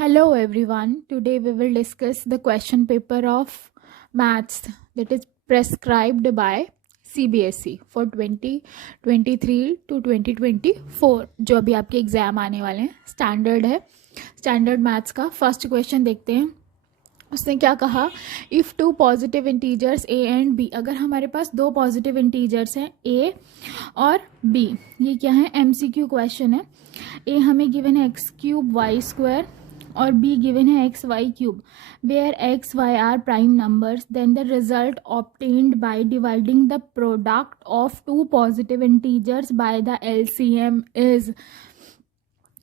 Hello everyone. Today we will discuss the question paper of maths that is prescribed by CBSE for 2023 to 2024 जो अभी आपके exam आने वाले हैं। Standard है, स्टैंडर्ड मैथ्स का फर्स्ट क्वेश्चन देखते हैं। उसने क्या कहा, if two positive integers a and b, अगर हमारे पास दो पॉजिटिव इंटीजर्स हैं ए और बी, ये क्या है MCQ क्वेश्चन है। ए हमें गिवन है एक्स क्यूब वाई स्क्वायर और बी गिवन है x y cube, where x y are prime numbers, then the result obtained by dividing the product of two positive integers by the LCM is.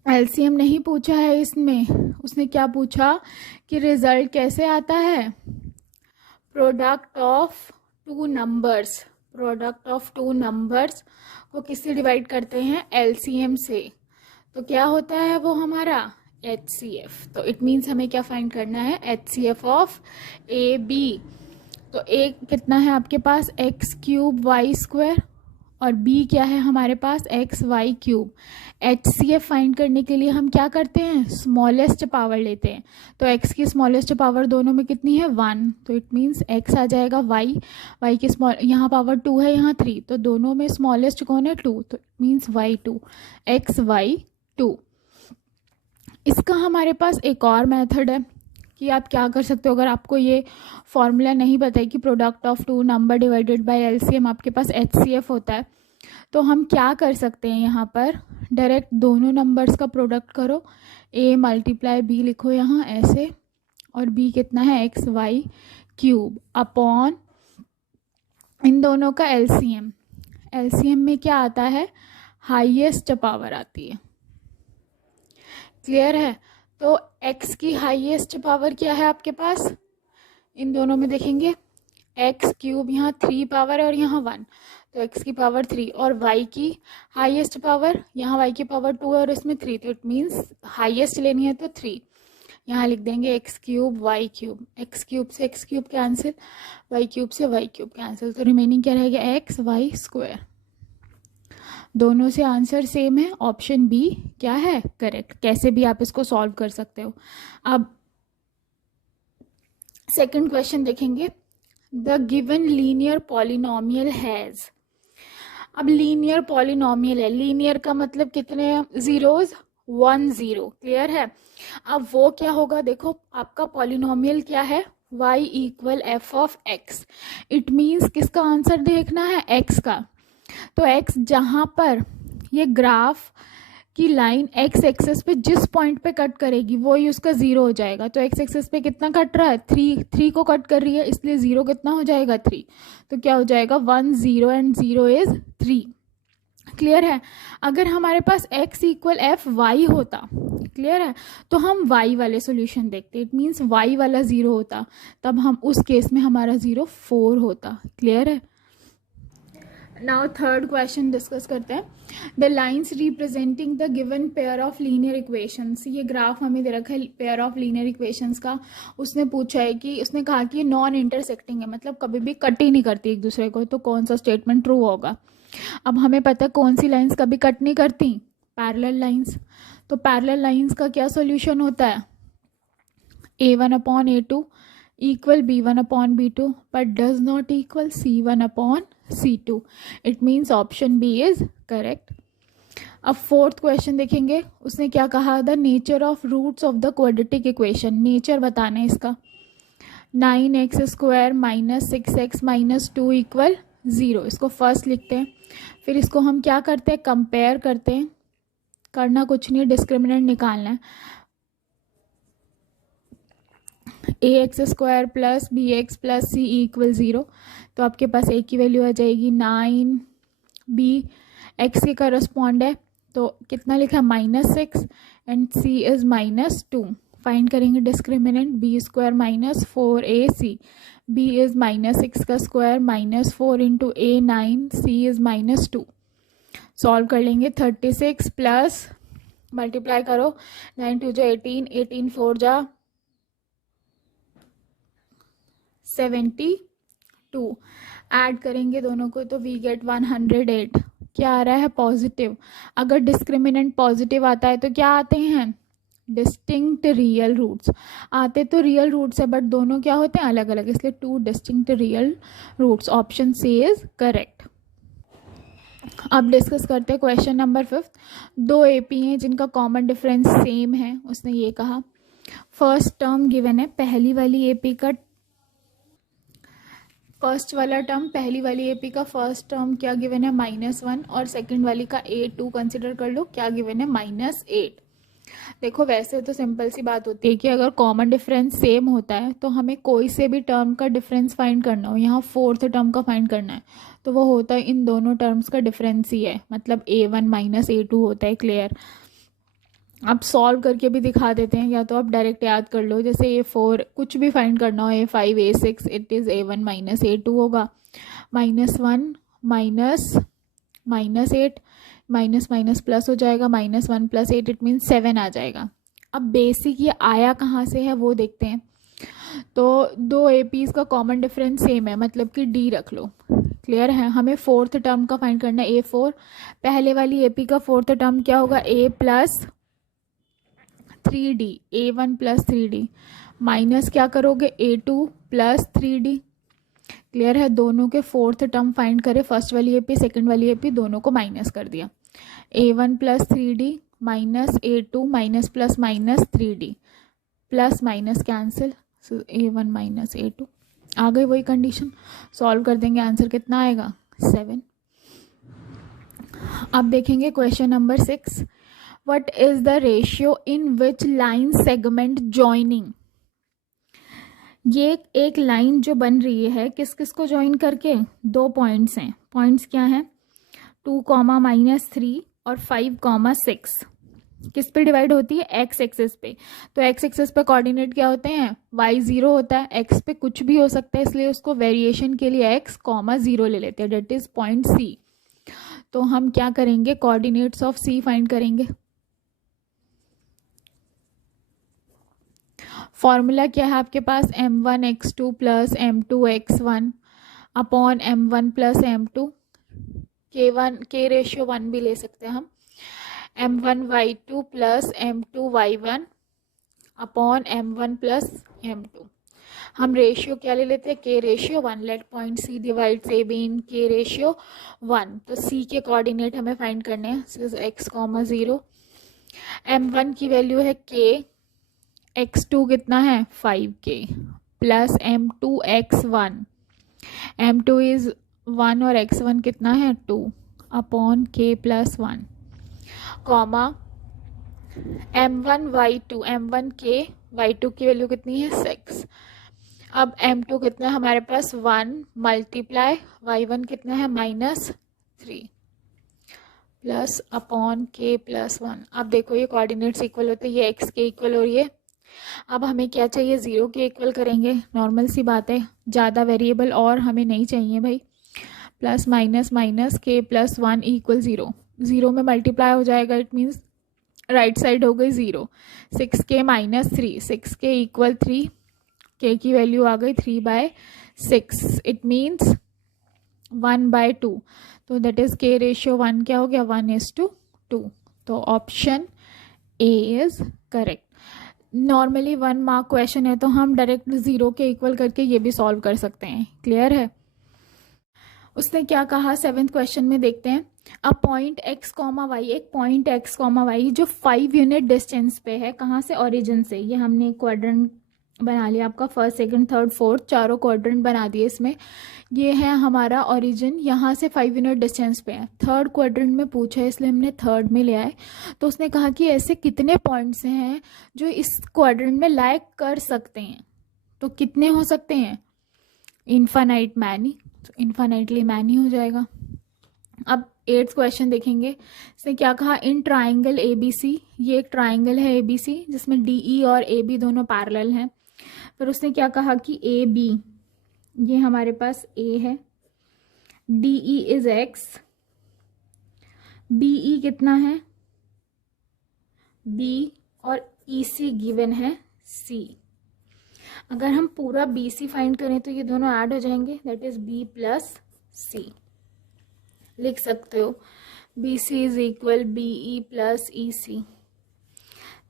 LCM नहीं पूछा है इसमें, उसने क्या पूछा कि रिजल्ट कैसे आता है, product of two numbers, product of two numbers को किससे डिवाइड करते हैं, LCM से। तो क्या होता है वो हमारा HCF। तो इट मीन्स हमें क्या फाइंड करना है, HCF ऑफ ए बी। तो ए कितना है आपके पास, एक्स क्यूब वाई स्क्वायर, और बी क्या है हमारे पास, x y cube. HCF find करने के लिए हम क्या करते हैं, स्मॉलेस्ट पावर लेते हैं। तो x की स्मॉलेस्ट पावर दोनों में कितनी है, 1। तो इट मीन्स x आ जाएगा y की स्मॉल, यहाँ पावर 2 है, यहाँ 3, तो दोनों में स्मॉलेस्ट कौन है, 2, तो it means y2, x y2। इसका हमारे पास एक और मेथड है कि आप क्या कर सकते हो, अगर आपको ये फॉर्मूला नहीं पता है कि product of two number divided by LCM आपके पास HCF होता है, तो हम क्या कर सकते हैं, यहाँ पर डायरेक्ट दोनों नंबर्स का प्रोडक्ट करो, a मल्टीप्लाई b लिखो यहाँ ऐसे, और b कितना है एक्स वाई क्यूब अपॉन इन दोनों का LCM। LCM में क्या आता है, हाईएस्ट पावर आती है। क्लियर है। तो x की हाईएस्ट पावर क्या है आपके पास, इन दोनों में देखेंगे एक्स क्यूब, यहाँ 3 पावर है और यहाँ 1, तो x की पावर 3, और y की हाईएस्ट पावर, यहाँ y की पावर 2 है और इसमें 3, तो इट मीन्स हाईएस्ट लेनी है तो 3। यहाँ लिख देंगे x cube y cube, x cube से x cube cancel, y cube से वाई क्यूब कैंसिल, तो रिमेनिंग क्या रहेगा, एक्स वाई स्क्वायर। दोनों से आंसर सेम है, ऑप्शन बी क्या है करेक्ट। कैसे भी आप इसको सॉल्व कर सकते हो। अब सेकंड क्वेश्चन देखेंगे, the given linear polynomial has. अब लीनियर पॉलिनोमियल है, लीनियर का मतलब कितने जीरोज, 1 0। क्लियर है। अब वो क्या होगा, देखो आपका पॉलिनोमियल क्या है, y equal F of x. It means किसका आंसर देखना है, x का। तो x जहाँ पर ये ग्राफ की लाइन x एक्सेस पे जिस पॉइंट पे कट करेगी वो ही उसका 0 हो जाएगा। तो x एक्सेस पे कितना कट रहा है, 3 को कट कर रही है, इसलिए 0 कितना हो जाएगा, 3। तो क्या हो जाएगा, 1 0 एंड 0 इज 3। क्लियर है। अगर हमारे पास x इक्वल एफ वाई होता, क्लियर है, तो हम y वाले सॉल्यूशन देखते, इट मीन्स y वाला 0 होता, तब हम उस केस में हमारा 0 4 होता। क्लियर है। नाउ थर्ड क्वेश्चन डिस्कस करते हैं, the lines representing the given pair of linear equations. ये ग्राफ हमें दे रखा है पेयर ऑफ लीनियर इक्वेशंस का। उसने पूछा है कि, उसने कहा कि नॉन इंटरसेक्टिंग है, मतलब कभी भी कट ही नहीं करती एक दूसरे को, तो कौन सा स्टेटमेंट ट्रू होगा। अब हमें पता है कौन सी लाइन्स कभी कट नहीं करती, पैरेलल लाइन्स। तो पैरेलल लाइन्स का क्या सॉल्यूशन होता है, a1 upon a2 equal b1 upon b2 but does not equal c1 upon c2। It means option b is correct. अब फोर्थ क्वेश्चन देखेंगे, उसने क्या कहा, the nature of roots of the quadratic equation. Nature बताना है इसका, 9x square minus 6x minus 2 equal 0। इसको first लिखते हैं, फिर इसको हम क्या करते हैं, कंपेयर करते हैं। करना कुछ नहीं, डिस्क्रिमिनेंट निकालना है। ax square plus bx plus c equal 0, तो आपके पास a की वैल्यू आ जाएगी 9, b x के करस्पॉन्ड है, तो कितना लिखा, -6 एंड c इज -2। फाइंड करेंगे discriminant, b square minus 4ac, b is -6 का square -4 into a 9, c is -2। Solve कर लेंगे, 36 प्लस मल्टीप्लाई करो, 9 2 जा 18, 18 4 जा 72, ऐड करेंगे दोनों को तो वी गेट 108। क्या आ रहा है, पॉजिटिव। अगर डिस्क्रिमिनेंट पॉजिटिव आता है तो क्या आते हैं, डिस्टिंक्ट रियल रूट्स। आते तो रियल रूट्स है बट दोनों क्या होते हैं, अलग अलग, इसलिए 2 distinct real roots. Option C is correct. अब डिस्कस करते हैं क्वेश्चन नंबर 5। दो एपी हैं जिनका कॉमन डिफरेंस सेम है। उसने ये कहा फर्स्ट टर्म गिवन है, पहली वाली एपी का फर्स्ट वाला टर्म, पहली वाली एपी का फर्स्ट टर्म क्या गिवन है, -1, और सेकंड वाली का A2 कंसिडर कर लो, क्या गिवन है, -8। देखो वैसे तो सिंपल सी बात होती है कि अगर कॉमन डिफरेंस सेम होता है तो हमें कोई से भी टर्म का डिफरेंस फाइंड करना हो, यहाँ फोर्थ टर्म का फाइंड करना है तो वो होता है इन दोनों टर्म्स का डिफरेंस ही है, मतलब A1 - A2 होता है। क्लियर। अब सॉल्व करके भी दिखा देते हैं, या तो आप डायरेक्ट याद कर लो, जैसे A4 कुछ भी फाइंड करना हो, A5 A6, it is A1 - A2 होगा। -1 -8 माइनस माइनस प्लस हो जाएगा, -1 + 8 इट मीन 7 आ जाएगा। अब बेसिक ये आया कहाँ से है वो देखते हैं। तो दो एपीज का कॉमन डिफरेंस सेम है, मतलब कि D रख लो। क्लियर है। हमें फोर्थ टर्म का फाइंड करना है A4। पहले वाली एपी का फोर्थ टर्म क्या होगा, A + 3D, A1 + 3D, minus क्या करोगे A2 + 3D। क्लियर है। दोनों के फोर्थ टर्म फाइंड करे, फर्स्ट वाली एपी सेकंड वाली एपी दोनों को माइनस कर दिया। A1 + 3D - A2 -+ -3D, plus minus cancel, A1 - A2 आ गई वही कंडीशन। सॉल्व कर देंगे, आंसर कितना आएगा, 7। अब देखेंगे question number 6। What is the ratio in which line segment joining. ये एक लाइन जो बन रही है किस किस को ज्वाइन करके, दो पॉइंट्स हैं। पॉइंट्स क्या हैं, 2, -3 और 5, 6। किस पे डिवाइड होती है, एक्स एक्सिस पे। तो एक्स एक्सिस पे कोऑर्डिनेट क्या होते हैं, y0 होता है। एक्स पे कुछ भी हो सकता है इसलिए उसको वेरिएशन के लिए x, 0 ले लेते हैं, डेट इज पॉइंट C। तो हम क्या करेंगे, कोऑर्डिनेट्स ऑफ C फाइंड करेंगे। फॉर्मूला क्या है आपके पास, m1x2 + m2x1 upon m1 + m2, k ratio 1 भी ले सकते हैं हम, m1y2 + m2y1 upon m1 + m2। हम रेशियो क्या ले लेते हैं, k ratio 1। Let point C divides AB इन k रेशियो 1। तो C के कोऑर्डिनेट हमें फाइंड करने हैं, x, 0। m1 की वैल्यू है k, x2 कितना है 5k, plus m2x1, m2 is 1 और x1 कितना है 2 upon k + 1, comma m1y2, m1 k, y2 की वैल्यू कितनी है 6। अब m2 कितना है हमारे पास 1 मल्टीप्लाई y1 कितना है -3 प्लस अपॉन k + 1। अब देखो ये कोऑर्डिनेट्स इक्वल होते हैं, ये x के इक्वल हो रही है। अब हमें क्या चाहिए, 0 के इक्वल करेंगे, नॉर्मल सी बात है, ज़्यादा वेरिएबल और हमें नहीं चाहिए भाई। प्लस माइनस माइनस k + 1 = 0, 0 में मल्टीप्लाई हो जाएगा, इट मीन्स राइट साइड हो गई 0। 6k - 3, 6k = 3, k की वैल्यू आ गई 3/6, इट मीन्स 1/2। तो दैट इज k रेशियो 1 क्या हो गया, 1:2। तो option A is correct. Normally 1 mark question है तो हम डायरेक्ट 0 के इक्वल करके ये भी सॉल्व कर सकते हैं। क्लियर है। उसने क्या कहा 7th क्वेश्चन में, देखते हैं। अ पॉइंट x, y, एक पॉइंट x, y जो 5 यूनिट डिस्टेंस पे है, कहाँ से, ओरिजिन से। ये हमने क्वाड्रेंट बना लिया आपका, फर्स्ट सेकंड थर्ड फोर्थ, चारों क्वाड्रेंट बना दिए इसमें। ये है हमारा ओरिजिन, यहाँ से 5 यूनिट डिस्टेंस पे है। थर्ड क्वाड्रेंट में पूछा है इसलिए हमने थर्ड में ले आए। तो उसने कहा कि ऐसे कितने पॉइंट्स हैं जो इस क्वाड्रेंट में लाइक कर सकते हैं। तो कितने हो सकते हैं, इनफाइनाइट मैनी, तो इनफाइनाइटली मैनी हो जाएगा। अब 8th क्वेश्चन देखेंगे। इसने क्या कहा, इन ट्राइंगल ABC, ये एक ट्राइंगल है ABC जिसमें DE और AB दोनों पैरेलल हैं। फिर उसने क्या कहा कि AB, ये हमारे पास A है, DE इज X, BE कितना है B, और EC गिवन है C। अगर हम पूरा BC फाइंड करें तो ये दोनों ऐड हो जाएंगे, दैट इज B + C। लिख सकते हो BC = BE + EC।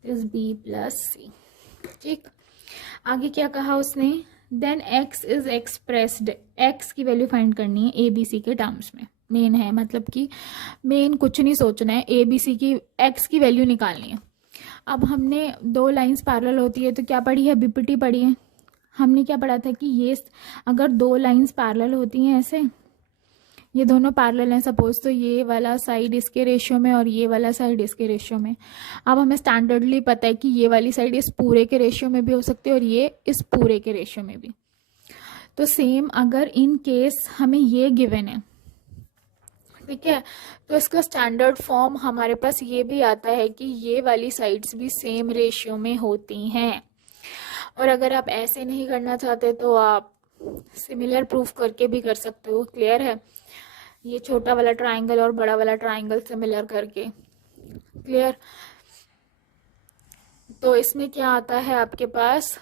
Is b plus c. ठीक, आगे क्या कहा उसने, then x is expressed, x की वैल्यू फाइंड करनी है ए बी सी के टर्म्स में। मेन है, मतलब कि मेन कुछ नहीं सोचना है, ए बी सी की एक्स की वैल्यू निकालनी है। अब हमने दो लाइंस पैरेलल होती है तो क्या पढ़ी है, बीपीटी पढ़ी है। हमने क्या पढ़ा था कि ये अगर दो लाइंस पैरेलल होती हैं ऐसे, ये दोनों पैरेलल हैं सपोज, तो ये वाला साइड इसके रेशियो में और ये वाला साइड इसके रेशियो में। अब हमें स्टैंडर्डली पता है कि ये वाली साइड इस पूरे के रेशियो में भी हो सकती है और ये इस पूरे के रेशियो में भी। तो सेम अगर इन केस हमें ये गिवन है, ठीक है, तो इसका स्टैंडर्ड फॉर्म हमारे पास ये भी आता है कि ये वाली साइड्स भी सेम रेशियो में होती हैं। और अगर आप ऐसे नहीं करना चाहते तो आप सिमिलर प्रूफ करके भी कर सकते हो। क्लियर है, ये छोटा वाला ट्राइंगल और बड़ा वाला ट्राइंगल सिमिलर करके। क्लियर, तो इसमें क्या आता है आपके पास,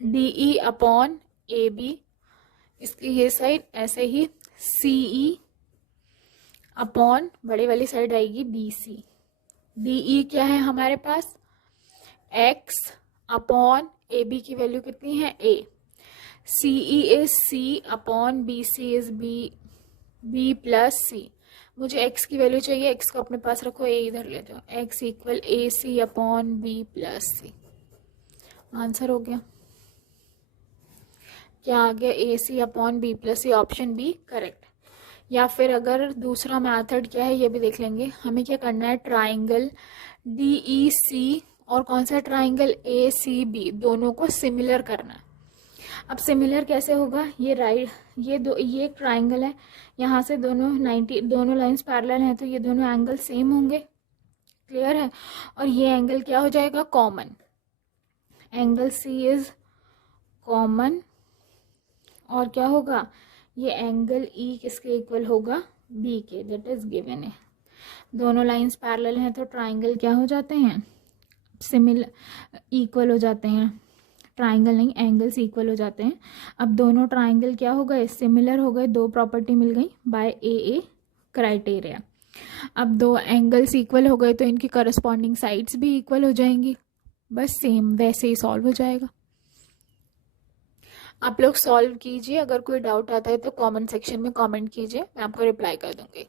DE अपॉन AB, इसकी ये साइड, ऐसे ही CE अपॉन बड़ी वाली साइड आएगी BC। DE क्या है हमारे पास, X अपॉन AB की वैल्यू कितनी है A। CE is C upon BC is B plus C। मुझे x की वैल्यू चाहिए, x को अपने पास रखो, a इधर ले जाओ, x equal AC upon B plus C। Answer हो गया, क्या आ गया, AC upon B plus C, option B correct. या फिर अगर दूसरा मेथड क्या है ये भी देख लेंगे। हमें क्या करना है, ट्राइंगल DEC और कौन सा ट्राइंगल ACB, दोनों को सिमिलर करना है। अब सिमिलर कैसे होगा, ये राइट, ये एक ट्राइंगल है, यहाँ से दोनों 90, दोनों लाइंस पैरेलल हैं तो ये दोनों एंगल सेम होंगे। क्लियर है, और ये एंगल क्या हो जाएगा, common, angle C is common. और क्या होगा, ये एंगल E किसके इक्वल होगा, B के, दैट इज गिवन है। दोनों लाइंस पैरेलल हैं तो ट्राइंगल क्या हो जाते हैं, सिमिलर, इक्वल हो जाते हैं। ट्राइंगल नहीं, एंगल्स इक्वल हो जाते हैं। अब दोनों ट्राइंगल क्या हो गए, सिमिलर हो गए, दो प्रॉपर्टी मिल गई बाय AA क्राइटेरिया। अब दो एंगल्स इक्वल हो गए तो इनकी करस्पॉन्डिंग साइड्स भी इक्वल हो जाएंगी, बस सेम वैसे ही सॉल्व हो जाएगा। आप लोग सॉल्व कीजिए, अगर कोई डाउट आता है तो कमेंट सेक्शन में कमेंट कीजिए, मैं आपको रिप्लाई कर दूंगी।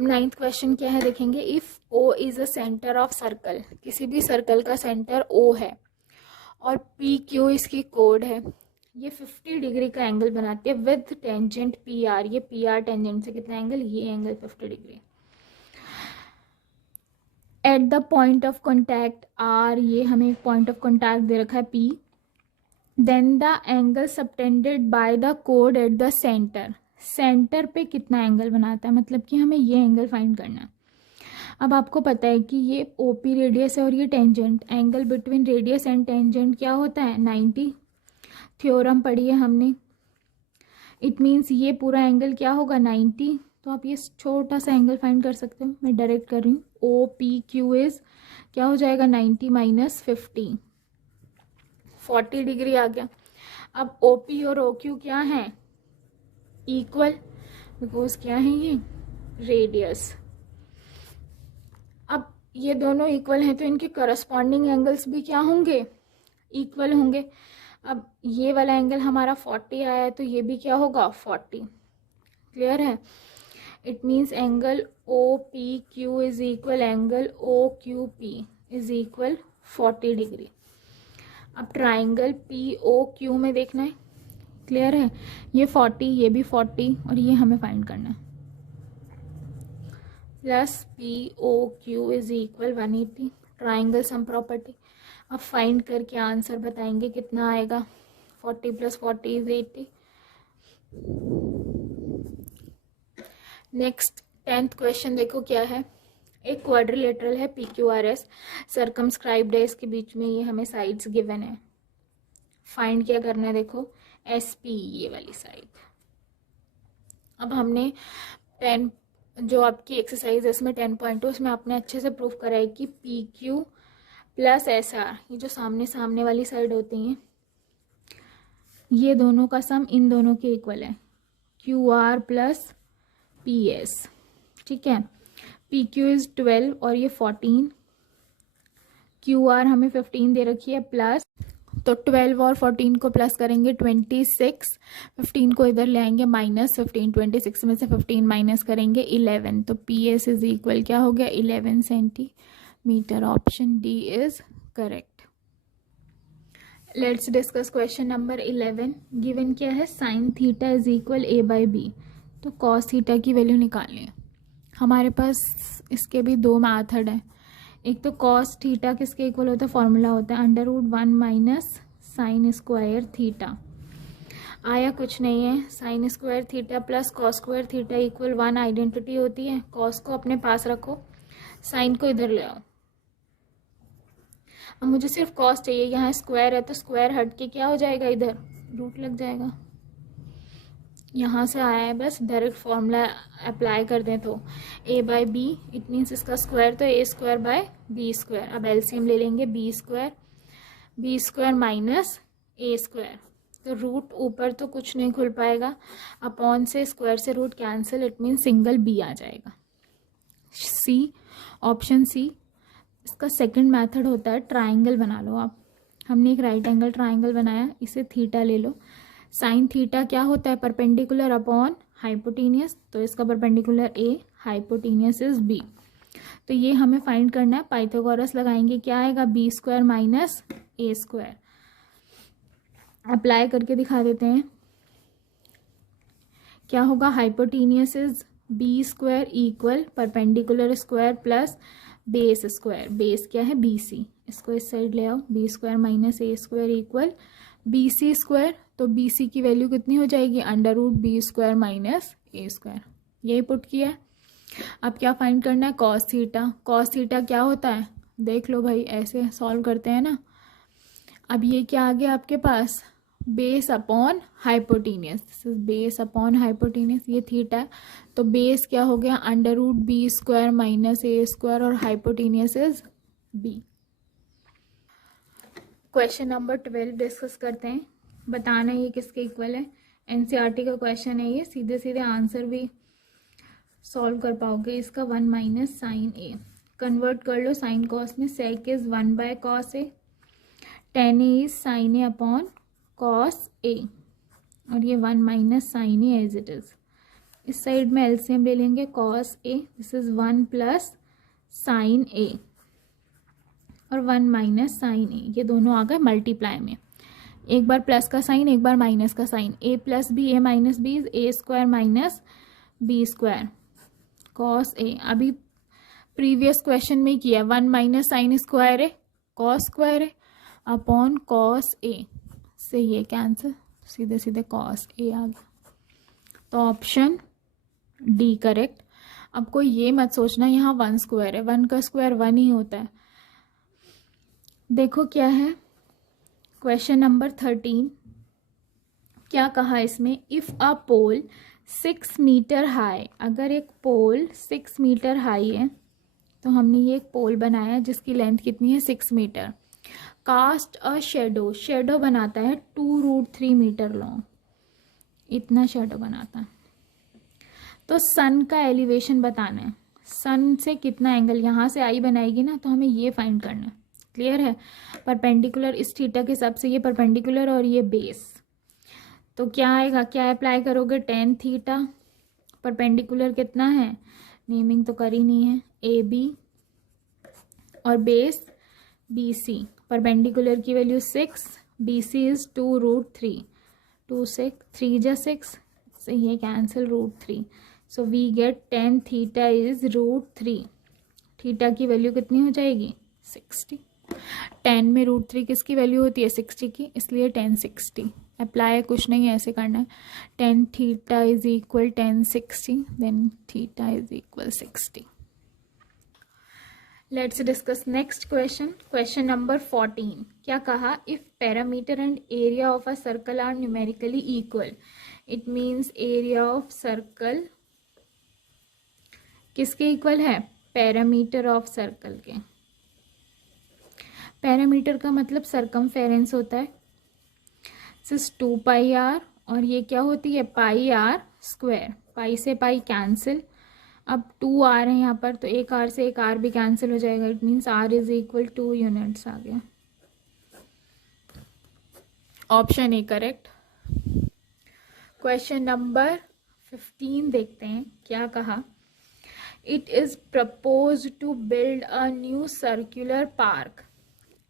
9th क्वेश्चन क्या है देखेंगे, if O is a centre of circle, किसी भी सर्कल का सेंटर O है और PQ इसकी कोड है, ये 50 डिग्री का एंगल बनाती है विद टेंजेंट PR, ये PR टेंजेंट से कितना एंगल, ये angle 50 degree. At the point of contact R, ये हमें पॉइंट ऑफ कॉन्टैक्ट दे रखा है P, then the angle subtended by the कोड एट द सेंटर, सेंटर पे कितना एंगल बनाता है, मतलब कि हमें ये एंगल फाइंड करना है। अब आपको पता है कि ये OP रेडियस है और ये tangent, angle between radius and tangent क्या होता है, 90। थ्योरम पढ़ी है हमने, इट मीन्स ये पूरा एंगल क्या होगा, 90। तो आप ये छोटा सा एंगल फाइंड कर सकते हो, मैं डायरेक्ट कर रही हूँ, OPQ इज क्या हो जाएगा, 90 माइनस 50, 40 डिग्री आ गया। अब OP और OQ क्या है, इक्वल, बिकॉज क्या है ये रेडियस। अब ये दोनों इक्वल हैं तो इनके करस्पॉन्डिंग एंगल्स भी क्या होंगे, इक्वल होंगे। अब ये वाला एंगल हमारा 40 आया है तो ये भी क्या होगा, 40। क्लियर है, it means angle OPQ is equal angle OQP is equal 40 degree. अब ट्राइंगल POQ में देखना है, क्लियर है, ये 40, ये भी 40 और ये हमें फाइंड करना है, plus POQ is equal 180, triangle sum property. अब फाइंड करके आंसर बताएंगे कितना आएगा, 40 plus 40 is 80। Next 10th question देखो क्या है, एक क्वाड्रिलेटरल है PQRS, सर्कमस्क्राइब्ड है, इसके बीच में ये हमें साइड्स गिवन है। फाइंड क्या करना है, देखो SP, ये वाली साइड। अब हमने 10 जो आपकी एक्सरसाइज है इसमें 10.2, उसमें आपने अच्छे से प्रूफ करा है कि PQ प्लस SR, ये जो सामने सामने वाली साइड होती हैं, ये दोनों का सम इन दोनों के इक्वल है, QR प्लस PS। ठीक है, PQ इज 12 और ये 14, क्यू आर हमें 15 दे रखी है प्लस, तो 12 और 14 को प्लस करेंगे 26, 15 को इधर ले आएंगे माइनस 15, 26 में से 15 माइनस करेंगे 11, तो पी एस इज इक्वल क्या हो गया 11 centimetre. Option D is correct. Let's discuss question number 11। Given क्या है, sine theta is equal A by B, तो कॉस थीटा की वैल्यू निकालनी है। हमारे पास इसके भी दो मैथड है। एक तो कॉस थीटा किसके इक्वल होता है, फॉर्मूला होता है under root 1 minus sine square theta. आया कुछ नहीं है, sine square theta plus cos square theta equal 1 identity होती है। कॉस को अपने पास रखो, साइन को इधर ले आओ। अब मुझे सिर्फ कॉस चाहिए, यहाँ स्क्वायर है तो स्क्वायर हट के क्या हो जाएगा, इधर रूट लग जाएगा। यहाँ से आया है, बस डायरेक्ट फॉर्मूला अप्लाई कर दें तो a by B, it means इसका स्क्वायर तो a square by B square. अब एलसीएम ले लेंगे, B square minus a square, तो रूट ऊपर तो कुछ नहीं खुल पाएगा, अपॉन से स्क्वायर से root cancel, it means single b आ जाएगा। C, option C. इसका सेकंड मेथड होता है ट्राइंगल बना लो आप। हमने एक राइट एंगल ट्राइंगल बनाया, इसे थीटा ले लो। साइन थीटा क्या होता है, परपेंडिकुलर अपॉन हाइपोटेनियस, तो इसका perpendicular A, hypotenuse is B. तो ये हमें फाइंड करना है, पाइथागोरस लगाएंगे, क्या आएगा b square minus a square. Apply करके दिखा देते हैं क्या होगा, hypotenuse is b square equal perpendicular square plus base square. Base क्या है, बी सी, इसको इस साइड ले आओ, b square minus a square equal b c square. तो बी सी की वैल्यू कितनी हो जाएगी, under root b square minus a square. यही पुट किया है। अब क्या फाइंड करना है, कॉस थीटा। कॉस थीटा क्या होता है, देख लो भाई, ऐसे सॉल्व करते हैं ना। अब ये क्या आ गया आपके पास, base upon hypotenuse, base upon hypotenuse, ये थीटा है, तो बेस क्या हो गया, under root b square minus a square, और hypotenuse is b. Question number 12 discuss करते हैं। बताना ये किसके इक्वल है, एनसीईआरटी का क्वेश्चन है ये, सीधे सीधे आंसर भी सॉल्व कर पाओगे इसका। 1 माइनस साइन ए, कन्वर्ट कर लो साइन कॉस में, sec is 1 by cos a, tan a is sine a upon cos a, और ये 1 minus sine a as it is. इस साइड में एलसीएम ले लेंगे, cos a, this is 1 plus sine a, और 1 minus sine ए, ये दोनों आ गए मल्टीप्लाई में, एक बार प्लस का साइन एक बार माइनस का sign, a plus b a minus b is a square minus b square cos a. अभी प्रीवियस क्वेश्चन में किया, 1 माइनस साइन स्क्वायर है, कॉस स्क्वायर है, अपॉन कॉस ए, से ये कैंसिल, सीधे सीधे कॉस ए आ गया। तो ऑप्शन डी करेक्ट। अब कोई ये मत सोचना यहाँ 1 स्क्वायर है, 1 का स्क्वायर 1 ही होता है। देखो क्या है क्वेश्चन नंबर 13, क्या कहा इसमें, if a pole 6 metre high, अगर एक पोल 6 मीटर हाई है, तो हमने ये एक पोल बनाया जिसकी लेंथ कितनी है 6 metre. Cast a shadow, shadow बनाता है 2√3 मीटर लॉन्ग, इतना शेडो बनाता है। तो सन का एलिवेशन बताना है, सन से कितना एंगल, यहाँ से आई बनाएगी ना, तो हमें ये फाइंड करना है। क्लियर है, परपेंडिकुलर इस थीटा के हिसाब से ये परपेंडिकुलर और ये बेस, तो क्या आएगा, क्या अप्लाई करोगे, टेन थीटा, परपेंडिकुलर कितना है, नेमिंग तो करी नहीं है, ए बी, और बेस बी सी, परपेंडिकुलर की वैल्यू 6, बी सी इज 2√3, 2 6 3 जा 6, से ये cancel √3, so we get tan theta is √3। Theta की वैल्यू कितनी हो जाएगी 60, 10 में √3 किसकी वैल्यू होती है 60 की, इसलिए 10 60 अप्लाई, कुछ नहीं ऐसे करना है। 10 theta is equal 10 60, then theta is equal 60। Let's discuss next question, question number 14। क्या कहा, if perimeter and area of a circle are numerically equal, it means area of circle किसके इक्वल है, पैरामीटर ऑफ सर्कल के। Perimeter का मतलब circumference होता है, सिर्फ 2 पाई आर, और ये क्या होती है पाई आर स्क्वायर, पाई से पाई कैंसिल, अब 2 आर है यहाँ पर, तो एक आर से एक आर भी कैंसिल हो जाएगा, it means r is equal 2 units आ गया। Option a correct. Question number 15 देखते हैं क्या कहा। It is propose to build a new circular park.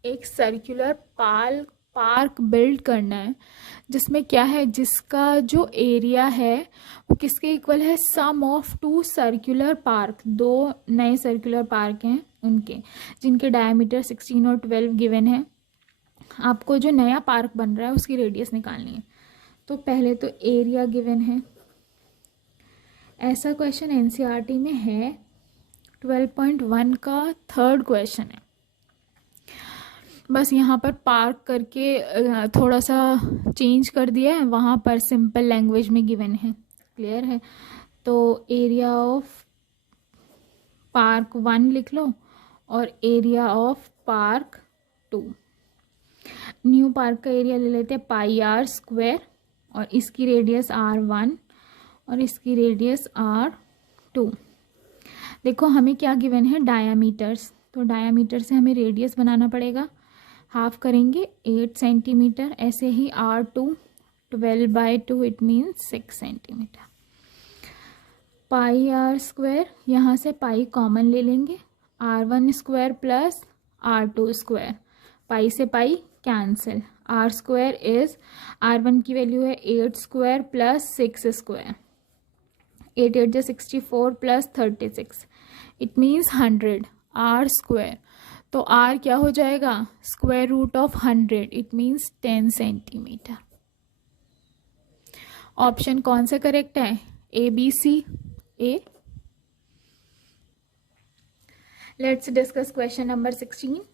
एक सर्कुलर पार्क बिल्ड करना है जिसमें क्या है, जिसका जो एरिया है वो किसके इक्वल है, सम ऑफ 2 सर्कुलर पार्क, 2 नए सर्कुलर पार्क हैं उनके, जिनके डायमीटर 16 और 12 गिवन है। आपको जो नया पार्क बन रहा है उसकी रेडियस निकालनी है। तो पहले तो एरिया गिवन है, ऐसा क्वेश्चन एनसीईआरटी में है, 12.1 का 3rd क्वेश्चन है। बस यहाँ पर पार्क करके थोड़ा सा चेंज कर दिया है, वहाँ पर सिंपल लैंग्वेज में गिवन है, क्लियर है। तो एरिया ऑफ पार्क 1 लिख लो और area of park 2। New park का एरिया ले लेते हैं पाई आर स्क्वायर, और इसकी रेडियस R1 और इसकी रेडियस R2। देखो हमें क्या गिवन है, डायामीटर्स, तो डायामीटर से हमें रेडियस बनाना पड़ेगा, हाफ करेंगे 8 सेंटीमीटर, ऐसे ही R2 12/2 it means 6 centimetre. Pi are square, यहाँ से पाई कॉमन ले लेंगे, R1 square plus R2 square, pi से pi cancel, R square is, R1 की वैल्यू है 8 square plus 6 square, 8 8 64 plus 36 it means 100 R square. तो आर क्या हो जाएगा, square root of 100 it means 10 centimetre. Option कौन सा करेक्ट है, A B C A. Let's discuss question number 16।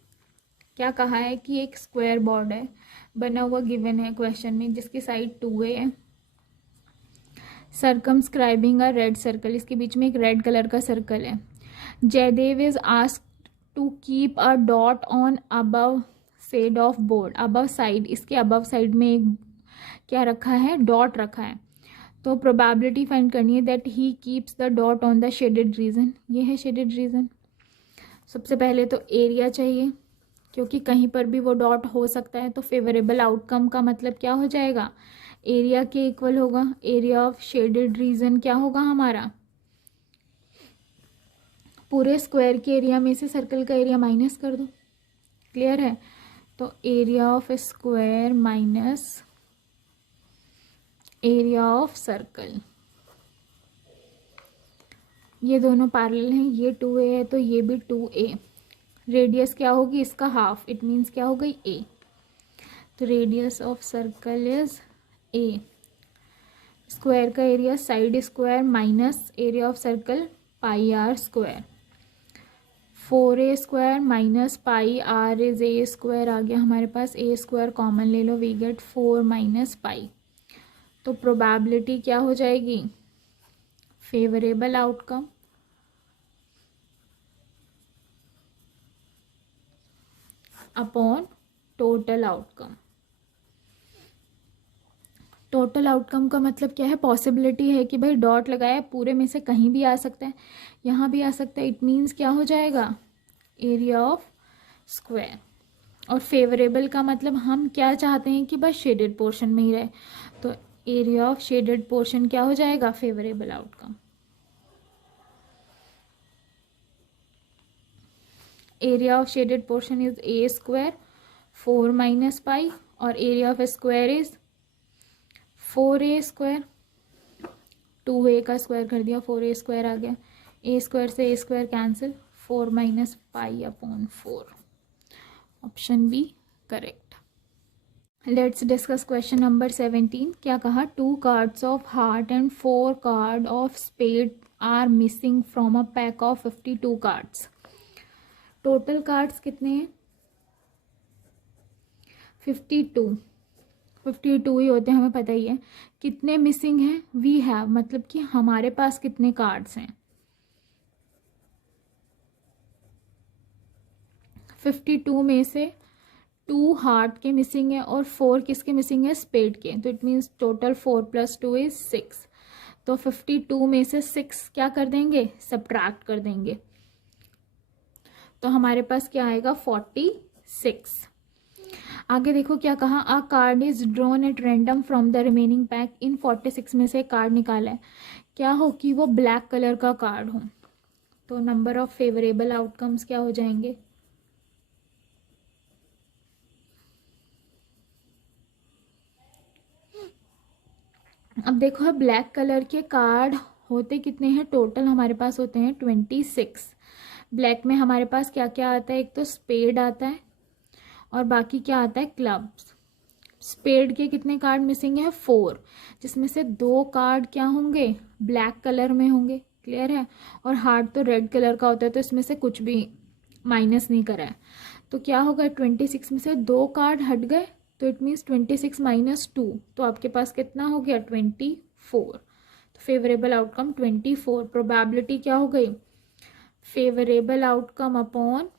क्या कहा है कि एक स्क्वायर बोर्ड है बना हुआ, गिवन है क्वेश्चन में, जिसकी साइड 2a है, सर्कमस्क्राइबिंग अ रेड सर्कल, इसके बीच में एक रेड कलर का सर्कल है। Jaidev is asked to keep a dot on above side of board, above side, इसके अबव साइड में एक क्या रखा है, डॉट रखा है। तो प्रोबेबिलिटी फाइंड करनी है that he keeps the dot on the shaded region, ये है शेडेड रीजन। सबसे पहले तो एरिया चाहिए, क्योंकि कहीं पर भी वो डॉट हो सकता है, तो फेवरेबल आउटकम का मतलब क्या हो जाएगा, एरिया के इक्वल होगा। एरिया ऑफ शेडेड रीजन क्या होगा हमारा, पूरे स्क्वायर के एरिया में से सर्कल का एरिया माइनस कर दो, क्लियर है। तो area of square minus area of circle, ये दोनों पैरेलल हैं, ये 2a है तो ये भी 2a। रेडियस क्या होगी इसका, हाफ, इट मीन्स क्या हो गई a। तो radius of circle is a। Square का area side square minus area of circle pi are square, 4a square minus pi r is a square आ गया हमारे पास, a स्क्वायर कॉमन ले लो, वी गेट 4 माइनस पाई। तो probability क्या हो जाएगी, favourable outcome upon total outcome. Total outcome का मतलब क्या है, पॉसिबिलिटी है कि भाई डॉट लगाया पूरे में से कहीं भी आ सकता है, यहाँ भी आ सकता है, इट मीन्स क्या हो जाएगा, एरिया ऑफ स्क्वायर। और फेवरेबल का मतलब हम क्या चाहते हैं कि बस शेडेड पोर्शन में ही रहे, तो एरिया ऑफ शेडेड पोर्शन क्या हो जाएगा, favourable outcome. Area of shaded portion is a square 4 minus pi, और area of square is 4a square, 2a का स्क्वायर कर दिया, 4a स्क्वायर आ गया, a स्क्वायर से a square cancel, 4 minus pi upon 4। Option B correct. Let's discuss question number 17। क्या कहा, 2 cards of heart and 4 card of spade are missing from a pack of 52 cards. Total cards कितने हैं, 52 ही होते हैं, हमें पता ही है। कितने मिसिंग हैं, वी हैव, मतलब कि हमारे पास कितने कार्ड्स हैं, 52 में से 2 हार्ट के मिसिंग है और 4 किसके मिसिंग है, स्पेड के, तो इट मीन्स टोटल 4 + 2 = 6। तो 52 में से 6 क्या कर देंगे, सब्ट्रैक्ट कर देंगे, तो हमारे पास क्या आएगा 46। आगे देखो क्या कहा, a card is drawn at random from the remaining pack, in 46 में से एक कार्ड निकाला है, क्या हो कि वो ब्लैक कलर का कार्ड हो, तो नंबर ऑफ फेवरेबल आउटकम्स क्या हो जाएंगे, अब देखो ब्लैक कलर के कार्ड होते कितने हैं, टोटल हमारे पास होते हैं 26। ब्लैक में हमारे पास क्या क्या आता है, एक तो स्पेड आता है और बाकी क्या आता है, क्लब्स। स्पेड के कितने कार्ड मिसिंग है, 4, जिसमें से 2 कार्ड क्या होंगे, ब्लैक कलर में होंगे, क्लियर है, और हार्ट तो रेड कलर का होता है, तो इसमें से कुछ भी माइनस नहीं करा है, तो क्या होगा 26 में से 2 कार्ड हट गए, तो इट मीन्स 26 माइनस 2, तो आपके पास कितना हो गया 24, तो फेवरेबल आउटकम 24। प्रोबेबिलिटी क्या हो गई, favourable outcome upon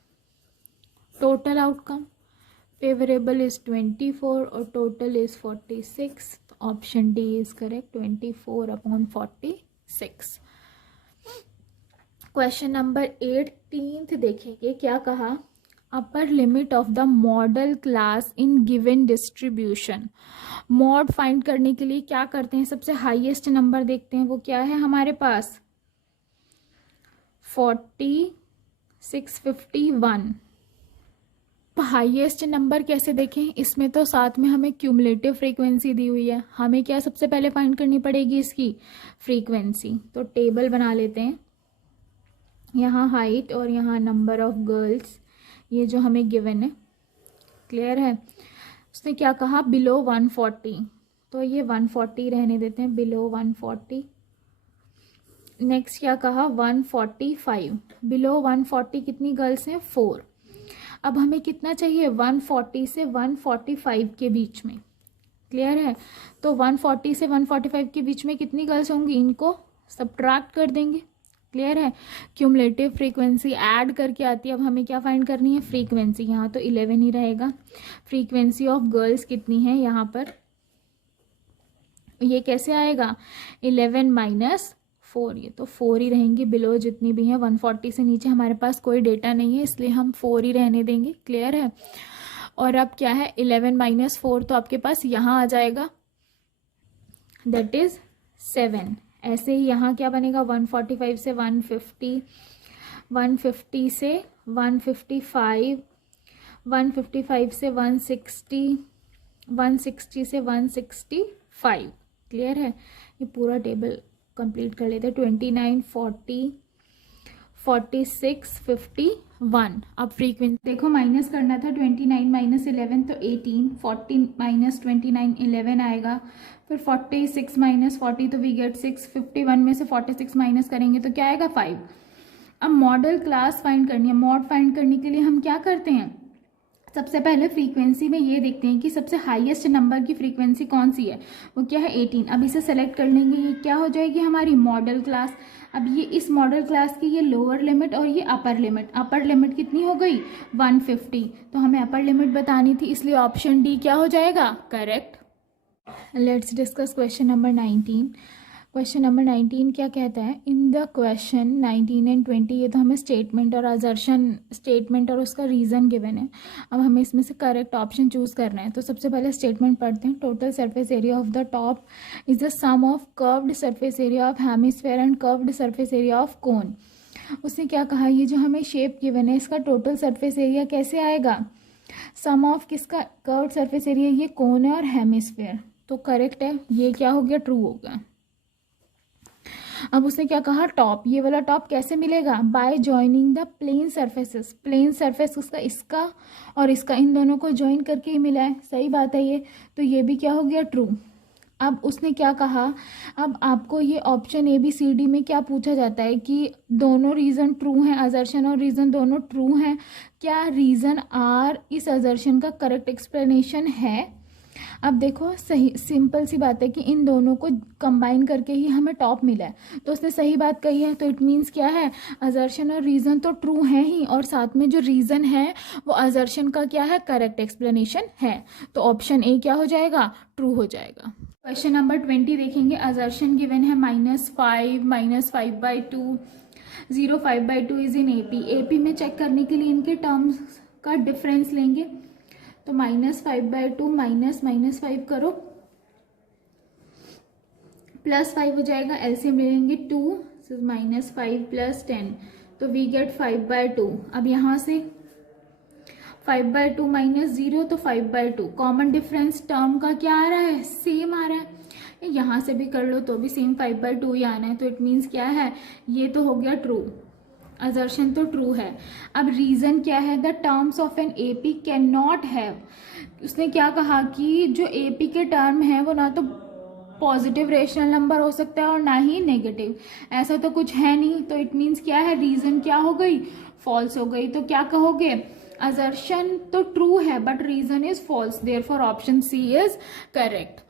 total outcome, favourable is 24 और टोटल इज 46, तो option D is correct, 24 upon 46। Question number 18 देखेंगे, क्या कहा, upper limit of the model class in given distribution. Mod find करने के लिए क्या करते हैं, सबसे हाईएस्ट नंबर देखते हैं, वो क्या है हमारे पास 4651। हाईएस्ट नंबर कैसे देखें, इसमें तो साथ में हमें क्यूमुलेटिव फ्रीक्वेंसी दी हुई है, हमें क्या सबसे पहले फाइंड करनी पड़ेगी इसकी फ्रीक्वेंसी, तो टेबल बना लेते हैं, यहाँ हाइट और यहाँ नंबर ऑफ गर्ल्स, ये जो हमें गिवन है, क्लियर है। उसने क्या कहा, बिलो 140, तो ये 140 रहने देते हैं, बिलो 140। नेक्स्ट क्या कहा 145, बिलो 140 कितनी गर्ल्स हैं, 4। अब हमें कितना चाहिए, 140 से 145 के बीच में, क्लियर है, तो 140 से 145 के बीच में कितनी गर्ल्स होंगी, इनको सब्ट्रैक्ट कर देंगे, क्लियर है। क्यूमुलेटिव फ्रीक्वेंसी ऐड करके आती है, अब हमें क्या फाइंड करनी है, फ्रीक्वेंसी, यहाँ तो 11 ही रहेगा, फ्रीक्वेंसी ऑफ गर्ल्स कितनी है यहाँ पर, ये कैसे आएगा 11 माइनस 4, ये तो 4 ही रहेंगी, बिलो जितनी भी हैं, 140 से नीचे हमारे पास कोई डेटा नहीं है, इसलिए हम 4 ही रहने देंगे, क्लियर है। और अब क्या है 11 माइनस 4, तो आपके पास यहाँ आ जाएगा, दैट इज 7। ऐसे ही यहाँ क्या बनेगा, 145 से 150, 150 से 155, 155 से 160, 160 से 165, क्लियर है। ये पूरा टेबल कंप्लीट कर लेते हैं, 29, 40, 46, 51। अब फ्रीक्वेंसी देखो, माइनस करना था, 29 माइनस 11 तो 18, 40 माइनस 29 11 आएगा, फिर 46 माइनस 40 तो वी गेट 6, 51 में से 46 माइनस करेंगे तो क्या आएगा 5। अब मॉडल क्लास फाइंड करनी है, मॉड फाइंड करने के लिए हम क्या करते हैं, सबसे पहले फ्रीक्वेंसी में ये देखते हैं कि सबसे हाईएस्ट नंबर की फ्रीक्वेंसी कौन सी है, वो क्या है 18। अब इसे सेलेक्ट कर लेंगे, ये क्या हो जाएगी हमारी मॉडल क्लास। अब ये इस मॉडल क्लास की ये लोअर लिमिट और ये अपर लिमिट, अपर लिमिट कितनी हो गई 150, तो हमें अपर लिमिट बतानी थी, इसलिए ऑप्शन डी क्या हो जाएगा, correct. Let's discuss question number 19। Question number 19 क्या कहता है, इन द क्वेश्चन 19 एंड 20, ये तो हमें स्टेटमेंट और असर्शन स्टेटमेंट और उसका रीज़न गिवन है। अब हमें इसमें से करेक्ट ऑप्शन चूज़ करना है, तो सबसे पहले स्टेटमेंट पढ़ते हैं। Total surface area of the top is the sum of curved surface area of hemisphere and curved surface area of cone. उसने क्या कहा, ये जो हमें शेप गिवन है इसका टोटल सरफेस एरिया कैसे आएगा, सम ऑफ किसका, कर्व्ड सरफेस एरिया, ये कोन है और हेमिस्फेयर, तो करेक्ट है, ये क्या हो गया, ट्रू हो गया। अब उसने क्या कहा, टॉप, ये वाला टॉप कैसे मिलेगा, by joining the plane surfaces, plane surface उसका इसका और इसका, इन दोनों को ज्वाइन करके ही मिला है, सही बात है ये, तो ये भी क्या हो गया, ट्रू। अब उसने क्या कहा, अब आपको ये option A B C D में क्या पूछा जाता है कि दोनों रीज़न ट्रू हैं, असर्शन और रीज़न दोनों ट्रू हैं, क्या रीज़न आर इस असर्शन का करेक्ट एक्सप्लेनेशन है, अब देखो, सही सिंपल सी बात है कि इन दोनों को कंबाइन करके ही हमें टॉप मिला है, तो उसने सही बात कही है, तो इट मीन्स क्या है, असर्शन और रीज़न तो ट्रू है ही, और साथ में जो रीज़न है वो असर्शन का क्या है, करेक्ट एक्सप्लेनेशन है। तो ऑप्शन ए क्या हो जाएगा, ट्रू हो जाएगा। क्वेश्चन नंबर 20 देखेंगे। असर्शन गिवन है -5/2 0.5/2 इज इन एपी। एपी में चेक करने के लिए इनके टर्म्स का डिफरेंस लेंगे, तो -5/2 -5 करो, +5 हो जाएगा, एलसीएम ले लेंगे 2, -5 + 10, तो वी गेट 5/2। अब यहाँ से 5/2 -0 तो 5/2, कॉमन डिफरेंस टर्म का क्या आ रहा है, सेम आ रहा है। यहाँ से भी कर लो तो भी सेम 5/2 ही आना है, तो इट मीन्स क्या है, ये तो हो गया ट्रू, असर्शन तो ट्रू है। अब रीजन क्या है, the terms of an AP can not have, उसने क्या कहा कि जो एपी के टर्म है वो ना तो पॉजिटिव रेशनल नंबर हो सकता है और ना ही नेगेटिव, ऐसा तो कुछ है नहीं, तो इट मीन्स क्या है, रीजन क्या हो गई, फॉल्स हो गई। तो क्या कहोगे, असर्शन तो ट्रू है but reason is false, therefore option C is correct.